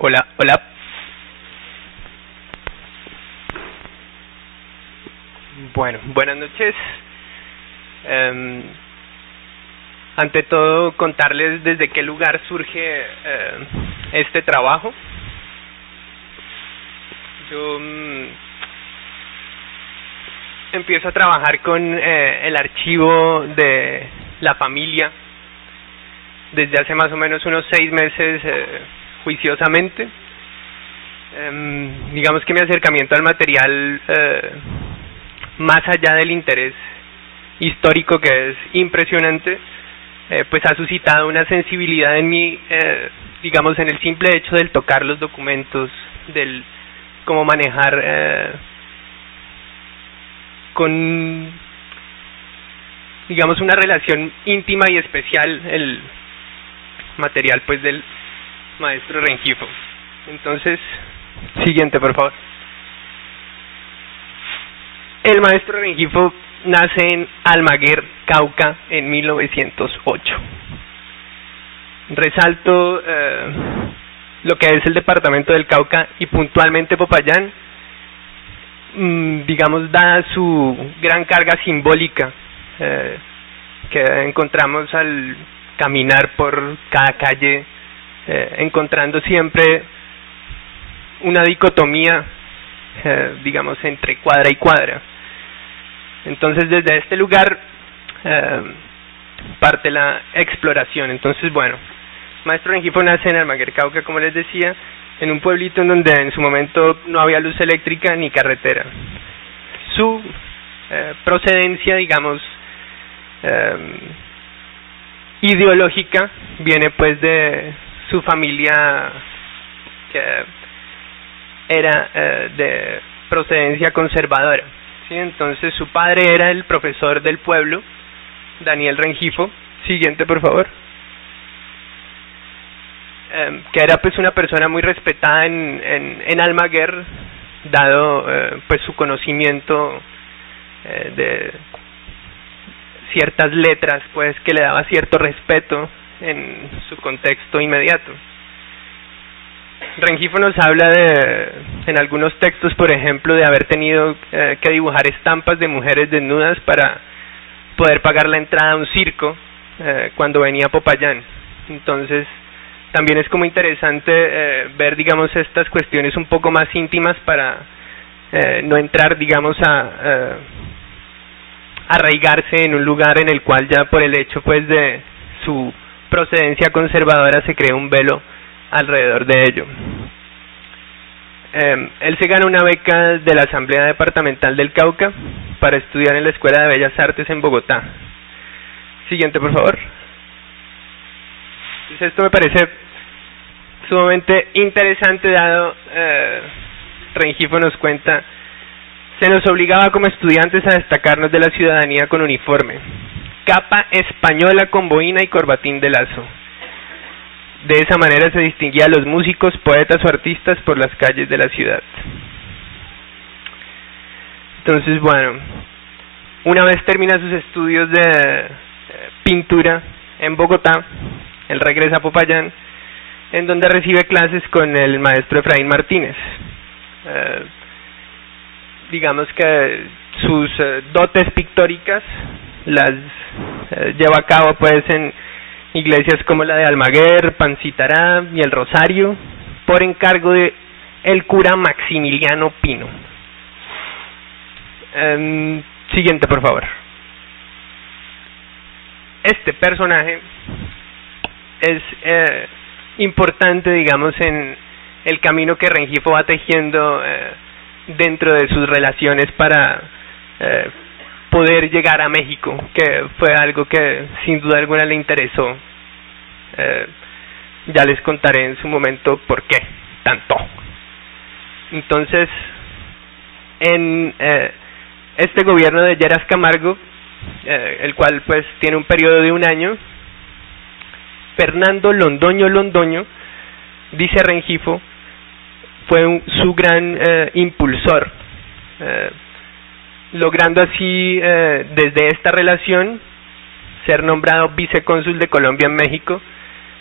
Hola, hola. Bueno, buenas noches. Ante todo, contarles desde qué lugar surge este trabajo. Yo empiezo a trabajar con el archivo de la familia desde hace más o menos unos 6 meses, juiciosamente. Digamos que mi acercamiento al material, más allá del interés histórico, que es impresionante, pues ha suscitado una sensibilidad en mí, digamos, en el simple hecho del tocar los documentos, del cómo manejar con, digamos, una relación íntima y especial el material, pues, del maestro Rengifo. Entonces, siguiente, por favor. El maestro Rengifo nace en Almaguer, Cauca, en 1908. Resalto lo que es el departamento del Cauca y puntualmente Popayán, digamos, dada su gran carga simbólica que encontramos al caminar por cada calle, encontrando siempre una dicotomía, digamos, entre cuadra y cuadra. Entonces, desde este lugar parte la exploración. Entonces, bueno, maestro Rengifo nace en Almaguer, Cauca, como les decía, en un pueblito en donde en su momento no había luz eléctrica ni carretera. Su procedencia, digamos, ideológica viene pues de su familia, que era de procedencia conservadora, ¿sí? Entonces su padre era el profesor del pueblo, Daniel Rengifo. Siguiente, por favor. Que era pues una persona muy respetada en Almaguer, dado pues su conocimiento de ciertas letras, pues, que le daba cierto respeto en su contexto inmediato. Rengifo nos habla en algunos textos, por ejemplo, de haber tenido que dibujar estampas de mujeres desnudas para poder pagar la entrada a un circo cuando venía a Popayán. Entonces, también es como interesante ver, digamos, estas cuestiones un poco más íntimas para no entrar, digamos, a arraigarse en un lugar en el cual ya por el hecho, pues, de su procedencia conservadora se crea un velo alrededor de ello. Él se gana una beca de la Asamblea Departamental del Cauca para estudiar en la Escuela de Bellas Artes en Bogotá. Siguiente, por favor. Entonces, esto me parece sumamente interesante, dado Rengifo nos cuenta: se nos obligaba como estudiantes a destacarnos de la ciudadanía con uniforme, capa española con boina y corbatín de lazo. De esa manera se distinguía a los músicos, poetas o artistas por las calles de la ciudad. Entonces, bueno, una vez termina sus estudios de pintura en Bogotá, él regresa a Popayán, en donde recibe clases con el maestro Efraín Martínez. Digamos que sus dotes pictóricas las lleva a cabo pues en iglesias como la de Almaguer, Pancitará y el Rosario, por encargo de el cura Maximiliano Pino. Siguiente, por favor. Este personaje es importante, digamos, en el camino que Rengifo va tejiendo dentro de sus relaciones para poder llegar a México, que fue algo que sin duda alguna le interesó. Ya les contaré en su momento por qué tanto. Entonces, en este gobierno de Lleras Camargo, el cual pues tiene un periodo de 1 año, Fernando Londoño, dice Rengifo, fue su gran impulsor, logrando así desde esta relación ser nombrado vicecónsul de Colombia en México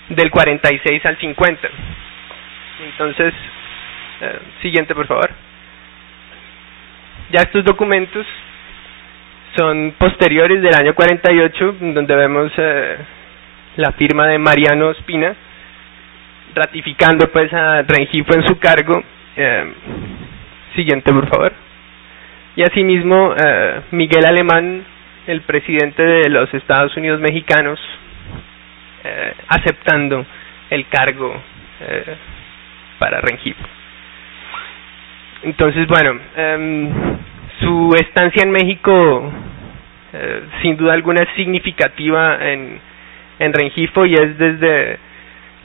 del 46 al 50. Entonces, siguiente por favor. Ya estos documentos son posteriores del año 48, donde vemos la firma de Mariano Ospina, ratificando pues a Rengifo en su cargo. Siguiente por favor. Y asimismo Miguel Alemán, el presidente de los Estados Unidos mexicanos, aceptando el cargo para Rengifo. Entonces, bueno, su estancia en México sin duda alguna es significativa en Rengifo, y es desde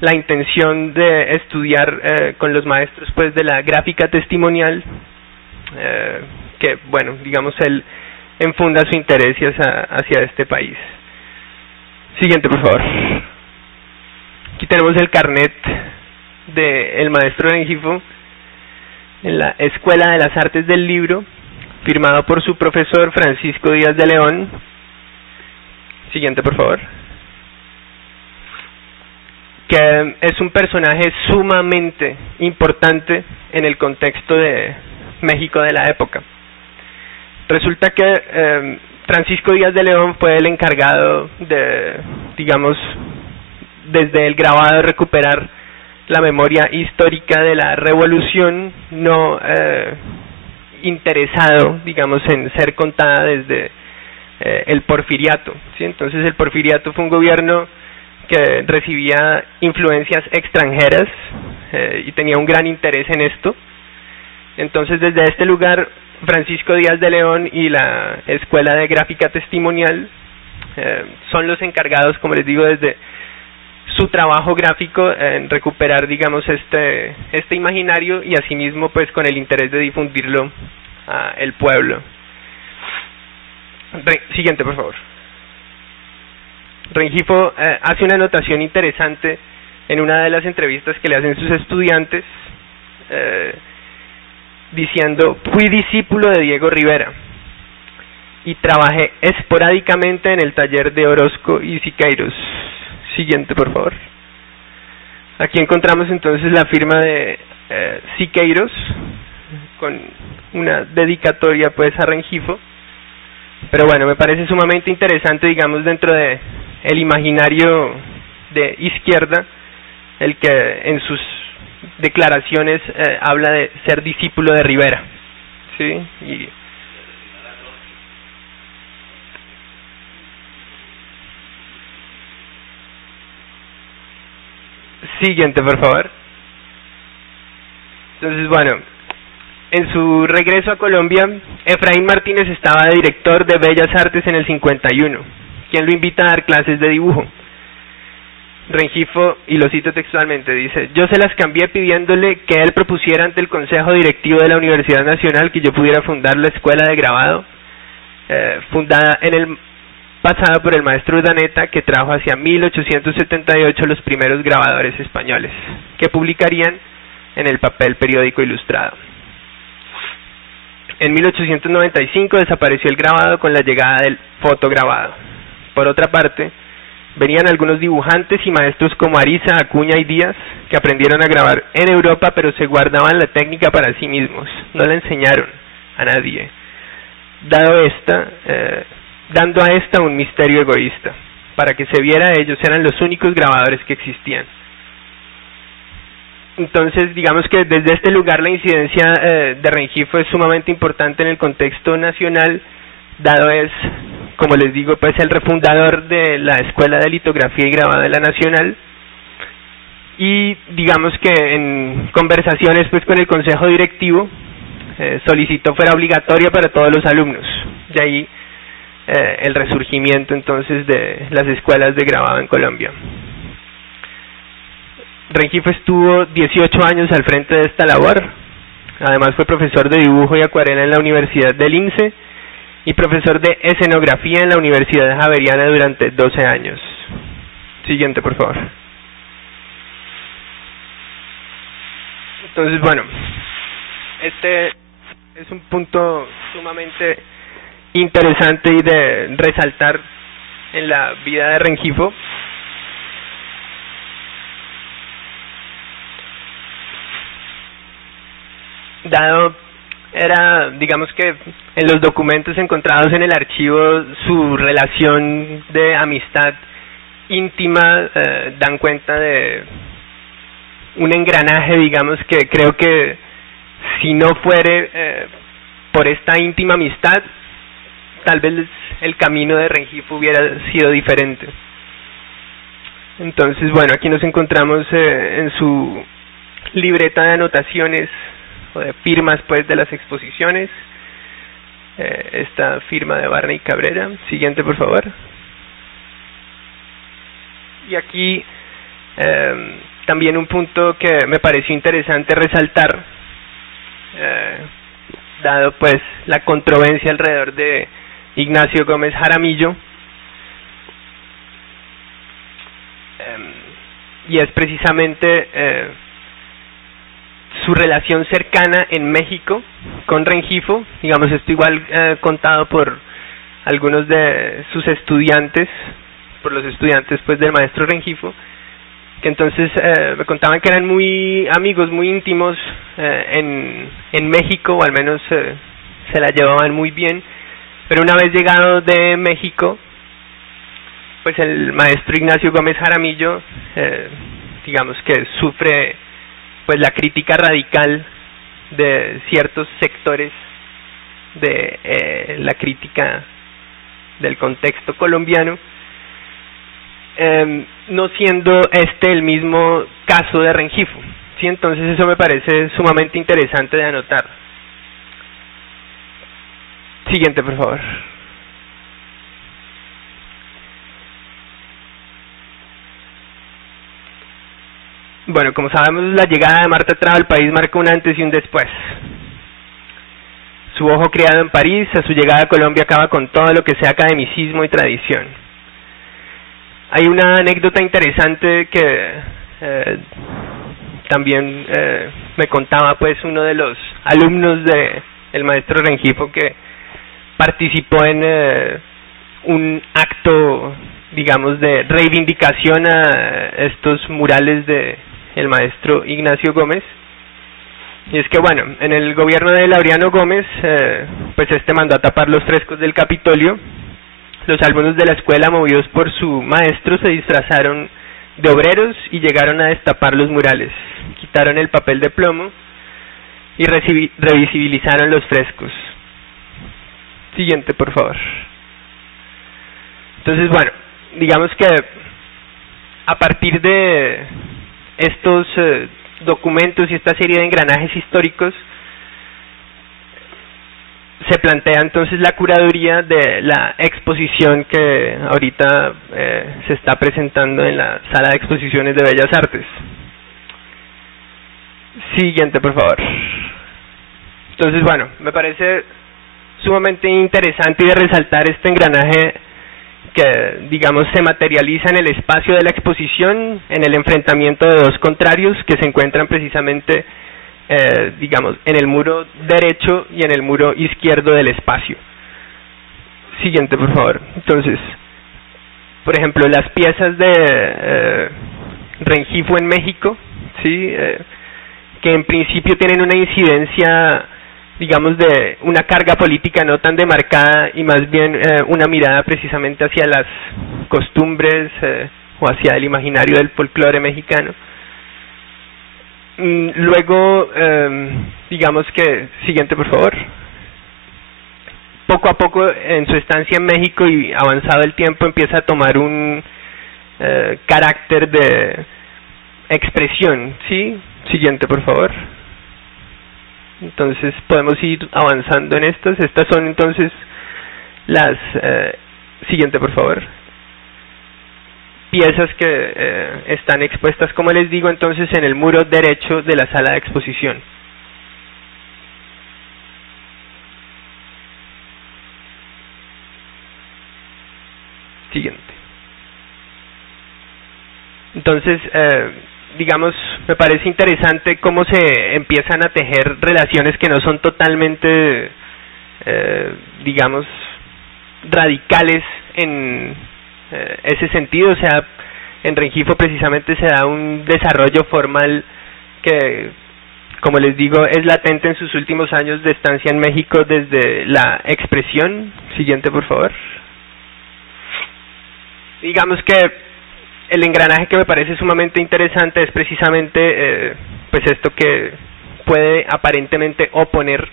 la intención de estudiar con los maestros pues de la gráfica testimonial que, bueno, digamos, él enfunda su interés hacia este país. Siguiente por favor. Aquí tenemos el carnet del maestro Rengifo en la Escuela de las Artes del Libro, firmado por su profesor Francisco Díaz de León. Siguiente por favor. Que es un personaje sumamente importante en el contexto de México de la época. Resulta que Francisco Díaz de León fue el encargado de, digamos, desde el grabado, de recuperar la memoria histórica de la revolución, no interesado, digamos, en ser contada desde el porfiriato, ¿sí? Entonces el porfiriato fue un gobierno que recibía influencias extranjeras y tenía un gran interés en esto. Entonces desde este lugar Francisco Díaz de León y la Escuela de Gráfica Testimonial son los encargados, como les digo, desde su trabajo gráfico en recuperar, digamos, este imaginario, y asimismo pues con el interés de difundirlo a el pueblo. Siguiente por favor. Rengifo hace una anotación interesante en una de las entrevistas que le hacen sus estudiantes, diciendo: fui discípulo de Diego Rivera y trabajé esporádicamente en el taller de Orozco y Siqueiros. Siguiente por favor. Aquí encontramos entonces la firma de Siqueiros con una dedicatoria pues a Rengifo. Pero bueno, me parece sumamente interesante, digamos, dentro de el imaginario de izquierda, el que en sus declaraciones habla de ser discípulo de Rivera, ¿sí? Y siguiente por favor. Entonces, bueno, en su regreso a Colombia, Efraín Martínez estaba de director de Bellas Artes en el 51, quien lo invita a dar clases de dibujo. Rengifo, y lo cito textualmente, dice: yo se las cambié pidiéndole que él propusiera ante el Consejo Directivo de la Universidad Nacional que yo pudiera fundar la Escuela de Grabado, fundada en el pasado por el maestro Urdaneta, que trajo hacia 1878 los primeros grabadores españoles, que publicarían en el papel periódico ilustrado. En 1895 desapareció el grabado con la llegada del fotograbado. Por otra parte, venían algunos dibujantes y maestros como Ariza, Acuña y Díaz, que aprendieron a grabar en Europa, pero se guardaban la técnica para sí mismos, no la enseñaron a nadie, dando a esta un misterio egoísta. Para que se viera, ellos eran los únicos grabadores que existían. Entonces, digamos que desde este lugar la incidencia de Rengifo es sumamente importante en el contexto nacional, dado es, como les digo, pues el refundador de la Escuela de Litografía y Grabado de la Nacional, y digamos que en conversaciones pues con el Consejo Directivo solicitó fuera obligatoria para todos los alumnos. De ahí el resurgimiento entonces de las escuelas de grabado en Colombia. Rengifo estuvo 18 años al frente de esta labor. Además fue profesor de dibujo y acuarela en la Universidad del INSE y profesor de escenografía en la Universidad Javeriana durante 12 años. Siguiente, por favor. Entonces, bueno, este es un punto sumamente interesante y de resaltar en la vida de Rengifo. Dado era, digamos que en los documentos encontrados en el archivo, su relación de amistad íntima dan cuenta de un engranaje, digamos, que creo que si no fuere por esta íntima amistad, tal vez el camino de Rengifo hubiera sido diferente. Entonces, bueno, aquí nos encontramos en su libreta de anotaciones o de firmas, pues, de las exposiciones, esta firma de Barney Cabrera. Siguiente, por favor. Y aquí también un punto que me pareció interesante resaltar, dado pues la controversia alrededor de Ignacio Gómez Jaramillo, y es precisamente su relación cercana en México con Rengifo. Digamos, esto igual contado por algunos de sus estudiantes, por los estudiantes pues del maestro Rengifo, que entonces me contaban que eran muy amigos, muy íntimos en México, o al menos se la llevaban muy bien. Pero una vez llegado de México, pues el maestro Ignacio Gómez Jaramillo, digamos que sufre pues la crítica radical de ciertos sectores de la crítica del contexto colombiano, no siendo este el mismo caso de Rengifo, ¿sí? Entonces eso me parece sumamente interesante de anotar. Siguiente, por favor. Bueno, como sabemos, la llegada de Marta Traba al país marca un antes y un después. Su ojo criado en París, a su llegada a Colombia acaba con todo lo que sea academicismo y tradición. Hay una anécdota interesante que también me contaba pues uno de los alumnos de el maestro Rengifo, que participó en un acto, digamos, de reivindicación a estos murales de el maestro Ignacio Gómez. Y es que, bueno, en el gobierno de Laureano Gómez, pues este mandó a tapar los frescos del Capitolio. Los alumnos de la escuela, movidos por su maestro, se disfrazaron de obreros y llegaron a destapar los murales. Quitaron el papel de plomo y revisibilizaron los frescos. Siguiente, por favor. Entonces, bueno, digamos que a partir de estos documentos y esta serie de engranajes históricos, se plantea entonces la curaduría de la exposición que ahorita se está presentando en la Sala de Exposiciones de Bellas Artes. Siguiente, por favor. Entonces, bueno, me parece sumamente interesante y de resaltar este engranaje que, digamos, se materializa en el espacio de la exposición, en el enfrentamiento de dos contrarios que se encuentran precisamente, digamos, en el muro derecho y en el muro izquierdo del espacio. Siguiente, por favor. Entonces, por ejemplo, las piezas de Rengifo en México, ¿sí? Que en principio tienen una incidencia, digamos, de una carga política no tan demarcada y más bien una mirada precisamente hacia las costumbres o hacia el imaginario del folclore mexicano. Luego, digamos que, siguiente, por favor. Poco a poco, en su estancia en México y avanzado el tiempo, empieza a tomar un carácter de expresión, ¿sí? Siguiente, por favor. Entonces podemos ir avanzando en estas. Estas son entonces las siguiente, por favor, piezas que están expuestas, como les digo, entonces en el muro derecho de la sala de exposición. Siguiente. Entonces, digamos, me parece interesante cómo se empiezan a tejer relaciones que no son totalmente, digamos, radicales en ese sentido. O sea, en Rengifo precisamente se da un desarrollo formal que como les digo, es latente en sus últimos años de estancia en México desde la expresión. Siguiente, por favor. Digamos que el engranaje que me parece sumamente interesante es precisamente pues esto que puede aparentemente oponer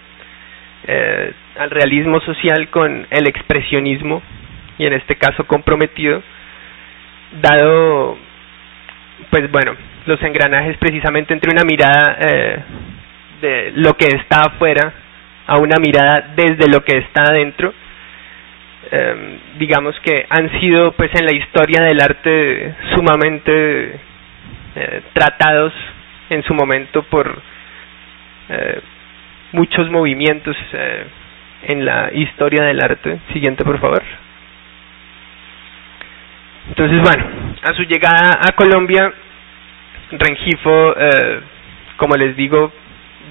al realismo social con el expresionismo, y en este caso comprometido, dado pues bueno, los engranajes precisamente entre una mirada de lo que está afuera a una mirada desde lo que está adentro. Digamos que han sido pues en la historia del arte sumamente tratados en su momento por muchos movimientos en la historia del arte. Siguiente, por favor. Entonces, bueno, a su llegada a Colombia, Rengifo, como les digo,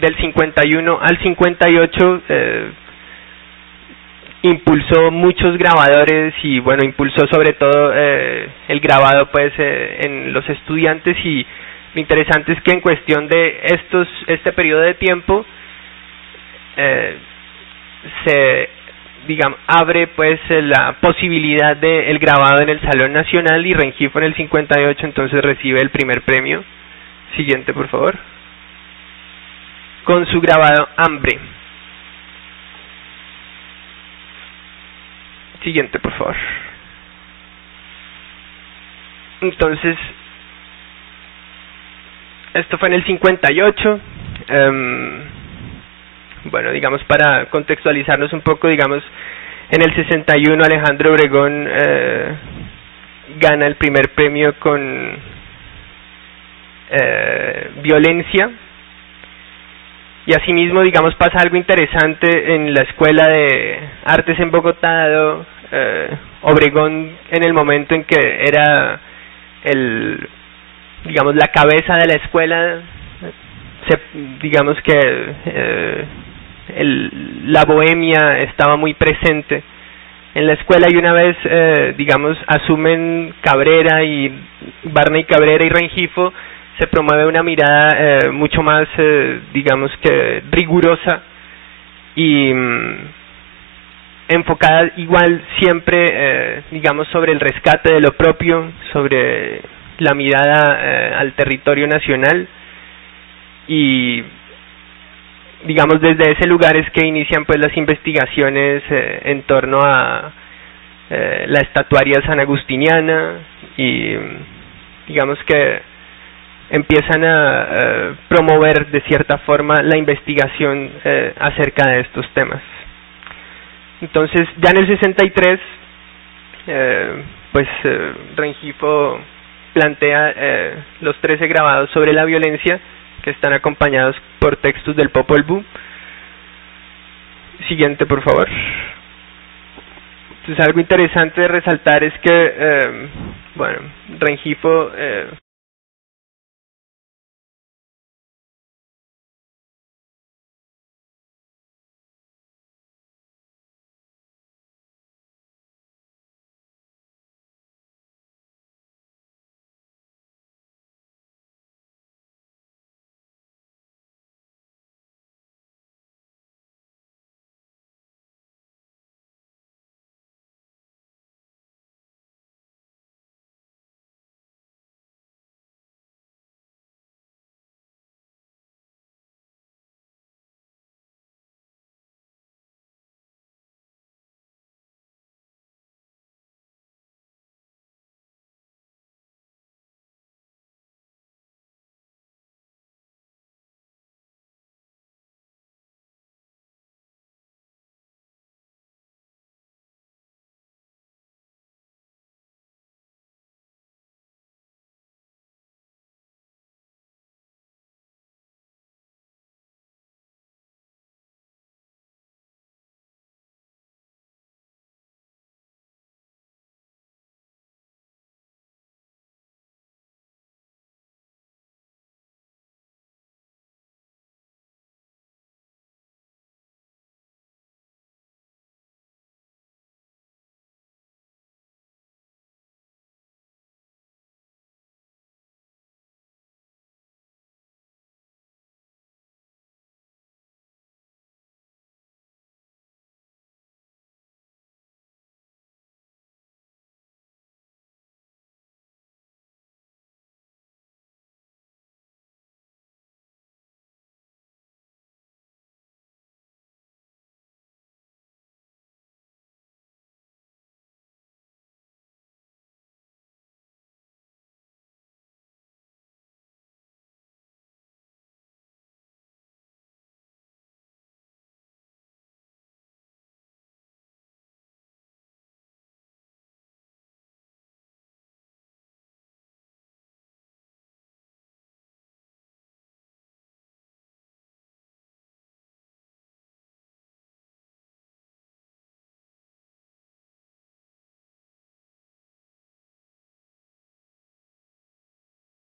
del 51 al 58 impulsó muchos grabadores y bueno, impulsó sobre todo el grabado pues en los estudiantes, y lo interesante es que en cuestión de este periodo de tiempo se, digamos, abre pues la posibilidad del grabado en el Salón Nacional, y Rengifo en el 58 entonces recibe el primer premio. Siguiente, por favor. Con su grabado Hambre. Siguiente, por favor. Entonces, esto fue en el 58. Bueno, digamos, para contextualizarnos un poco, digamos, en el 61 Alejandro Obregón gana el primer premio con Violencia, y asimismo, digamos, pasa algo interesante en la Escuela de Artes en Bogotá. Obregón, en el momento en que era digamos, la cabeza de la escuela, digamos que la bohemia estaba muy presente en la escuela, y una vez digamos asumen Cabrera y Barney Cabrera y Rengifo, se promueve una mirada mucho más digamos que rigurosa y enfocada igual siempre digamos sobre el rescate de lo propio, sobre la mirada al territorio nacional, y digamos desde ese lugar es que inician pues las investigaciones en torno a la estatuaria sanagustiniana, y digamos que empiezan a promover de cierta forma la investigación acerca de estos temas. Entonces ya en el 63 pues Rengifo plantea los 13 grabados sobre la violencia, que están acompañados por textos del Popol Vuh. Siguiente, por favor. Entonces algo interesante de resaltar es que bueno, Rengifo